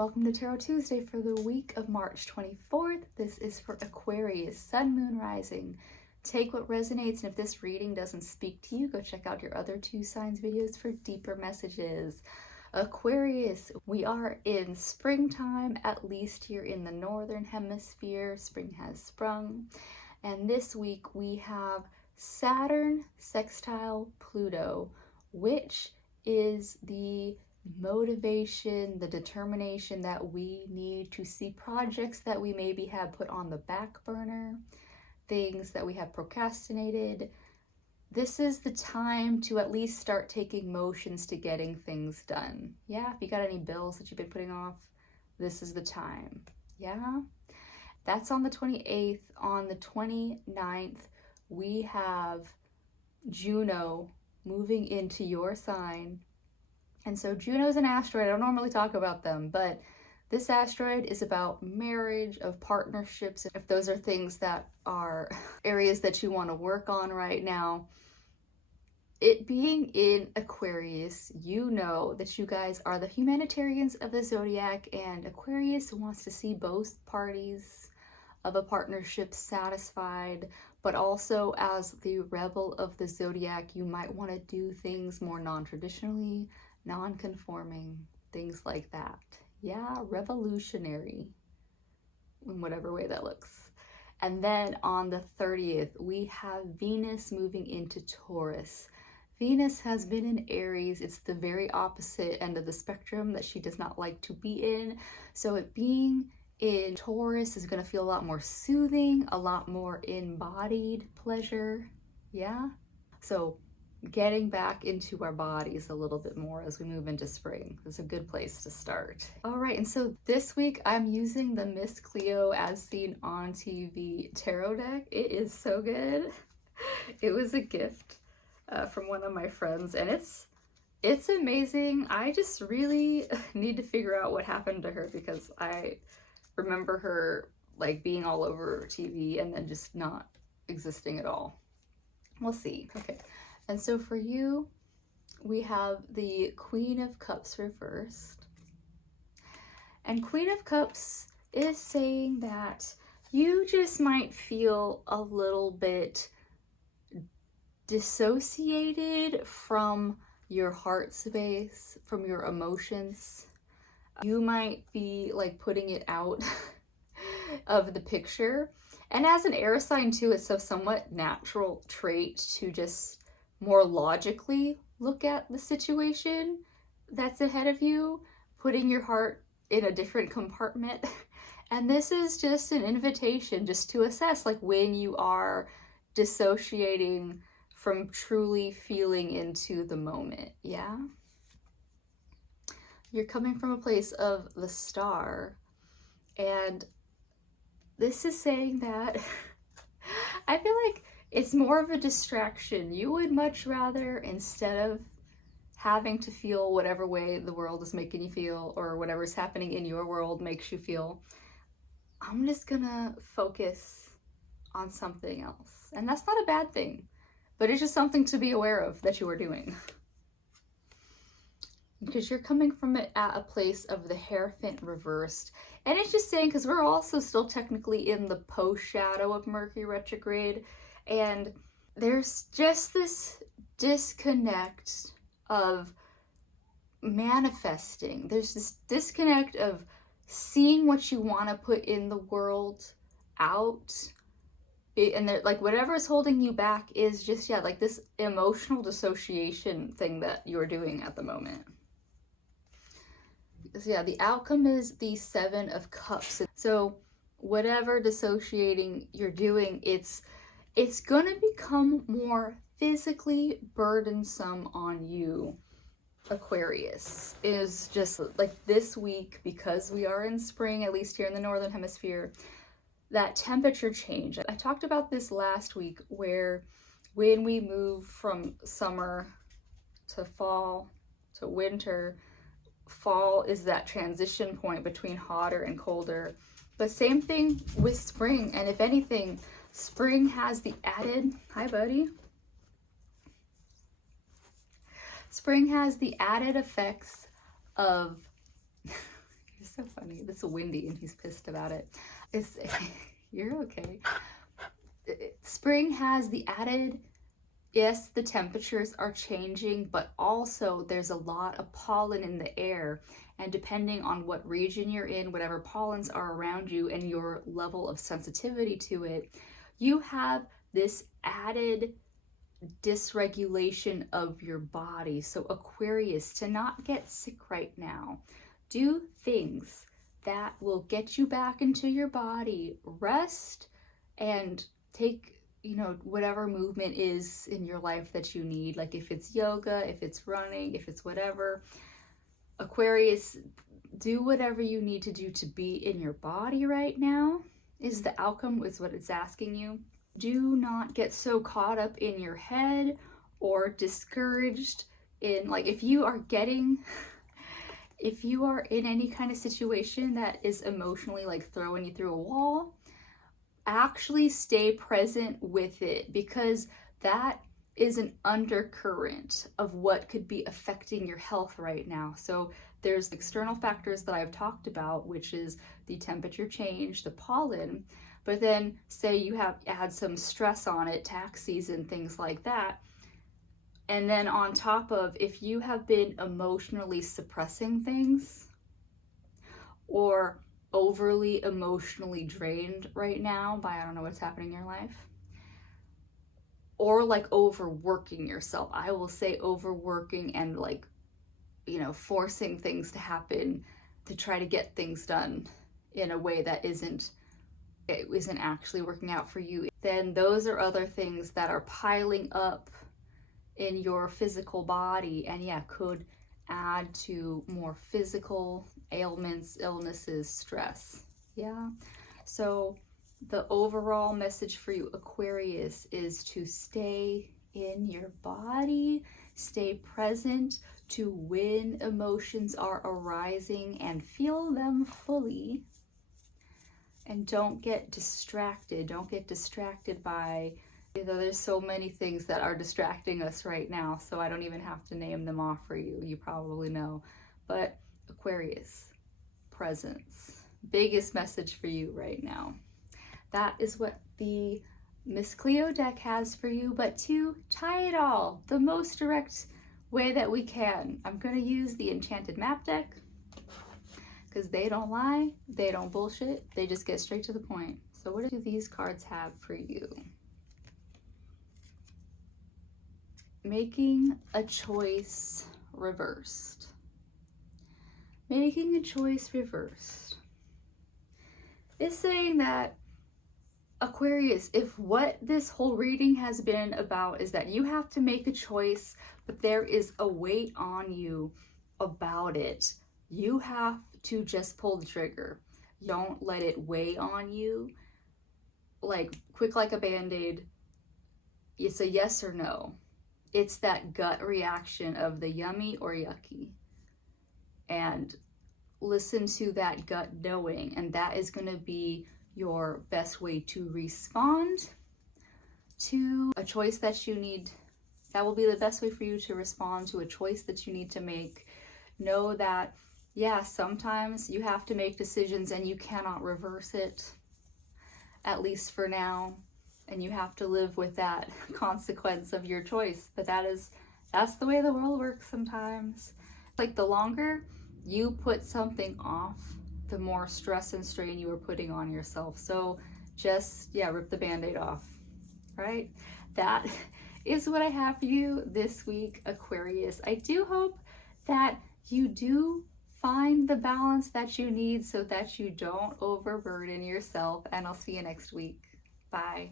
Welcome to Tarot Tuesday for the week of March 24th. This is for Aquarius, Sun, Moon, Rising. Take what resonates, and if this reading doesn't speak to you, go check out your other two signs videos for deeper messages. Aquarius, we are in springtime, at least here in the northern hemisphere. Spring has sprung. And this week we have Saturn sextile Pluto, which is the motivation, the determination that we need to see projects that we maybe have put on the back burner, things that we have procrastinated. This is the time to at least start taking motions to getting things done. Yeah, if you got any bills that you've been putting off, this is the time. Yeah, that's on the 28th. On the 29th, we have Juno moving into your sign. And so Juno's an asteroid. I don't normally talk about them, but this asteroid is about marriage, of partnerships. If those are things that are areas that you want to work on right now, it being in Aquarius, you know that you guys are the humanitarians of the zodiac, and Aquarius wants to see both parties of a partnership satisfied, but also as the rebel of the zodiac, you might want to do things more non-traditionally, non-conforming, things like that. Yeah, revolutionary in whatever way that looks. And then on the 30th, we have Venus moving into Taurus. Venus has been in Aries. It's the very opposite end of the spectrum that she does not like to be in. So it being in Taurus is going to feel a lot more soothing, a lot more embodied pleasure. Yeah. So getting back into our bodies a little bit more as we move into spring is a good place to start. All right, and so this week I'm using the Miss Cleo As Seen on TV tarot deck. It is so good. It was a gift from one of my friends, and it's amazing. I just really need to figure out what happened to her, because I remember her like being all over TV and then just not existing at all. We'll see. Okay. And so for you, we have the Queen of Cups reversed. And Queen of Cups is saying that you just might feel a little bit dissociated from your heart space, from your emotions. You might be like putting it out of the picture. And as an air sign too, it's a somewhat natural trait to just more logically look at the situation that's ahead of you, putting your heart in a different compartment. And this is just an invitation just to assess like when you are dissociating from truly feeling into the moment. Yeah, you're coming from a place of the Star, and this is saying that I feel like it's more of a distraction. You would much rather, instead of having to feel whatever way the world is making you feel, or whatever's happening in your world makes you feel, I'm just gonna focus on something else. And that's not a bad thing, but it's just something to be aware of that you are doing. Because you're coming from it at a place of the Hierophant reversed. And it's just saying, because we're also still technically in the post-shadow of Mercury retrograde, and there's just this disconnect of manifesting. There's this disconnect of seeing what you want to put in the world out. And like whatever is holding you back is just, yeah, like this emotional dissociation thing that you're doing at the moment. So yeah, the outcome is the Seven of Cups. So whatever dissociating you're doing, it's gonna become more physically burdensome on you, Aquarius. Is just like this week, because we are in spring, at least here in the northern hemisphere, that temperature change. I talked about this last week, where when we move from summer to fall to winter, fall is that transition point between hotter and colder. But same thing with spring, and if anything, spring has the added, hi buddy. Spring has the added effects of You're so funny. It's windy and he's pissed about it. It's you're okay. Spring has the added, yes, the temperatures are changing, but also there's a lot of pollen in the air. And depending on what region you're in, whatever pollens are around you and your level of sensitivity to it, you have this added dysregulation of your body. So Aquarius, to not get sick right now, do things that will get you back into your body, rest, and take, you know, whatever movement is in your life that you need. Like if it's yoga, if it's running, if it's whatever. Aquarius, do whatever you need to do to be in your body right now is the outcome, is what it's asking you. Do not get so caught up in your head or discouraged in, like, if you are in any kind of situation that is emotionally like throwing you through a wall, actually stay present with it, because that is an undercurrent of what could be affecting your health right now. So there's external factors that I've talked about, which is the temperature change, the pollen, but then say you have had some stress on it, tax season, things like that. And then on top of, if you have been emotionally suppressing things or overly emotionally drained right now by, I don't know what's happening in your life, or like overworking yourself. I will say overworking and like, you know, forcing things to happen to try to get things done in a way that isn't actually working out for you. Then those are other things that are piling up in your physical body, and yeah, could add to more physical ailments, illnesses, stress. Yeah. So the overall message for you, Aquarius, is to stay in your body, stay present to when emotions are arising and feel them fully. And don't get distracted. Don't get distracted by, you know, there's so many things that are distracting us right now, so I don't even have to name them off for you. You probably know. But Aquarius, presence. Biggest message for you right now. That is what the Miss Cleo deck has for you, but to tie it all the most direct way that we can, I'm going to use the Enchanted Map Deck, because they don't lie, they don't bullshit, they just get straight to the point. So what do these cards have for you? Making a choice reversed. Making a choice reversed is saying that, Aquarius, if what this whole reading has been about is that you have to make a choice, but there is a weight on you about it, you have to just pull the trigger. Don't let it weigh on you. Like, quick like a band-aid. It's a yes or no. It's that gut reaction of the yummy or yucky. And listen to that gut knowing, and that is going to be your best way to respond to a choice that you need. That will be the best way for you to respond to a choice that you need to make. Know that, yeah, sometimes you have to make decisions and you cannot reverse it, at least for now, and you have to live with that consequence of your choice. But that's the way the world works sometimes. Like, the longer you put something off, the more stress and strain you are putting on yourself. So just, yeah, rip the band-aid off, right? That is what I have for you this week, Aquarius. I do hope that you do find the balance that you need so that you don't overburden yourself, and I'll see you next week. Bye.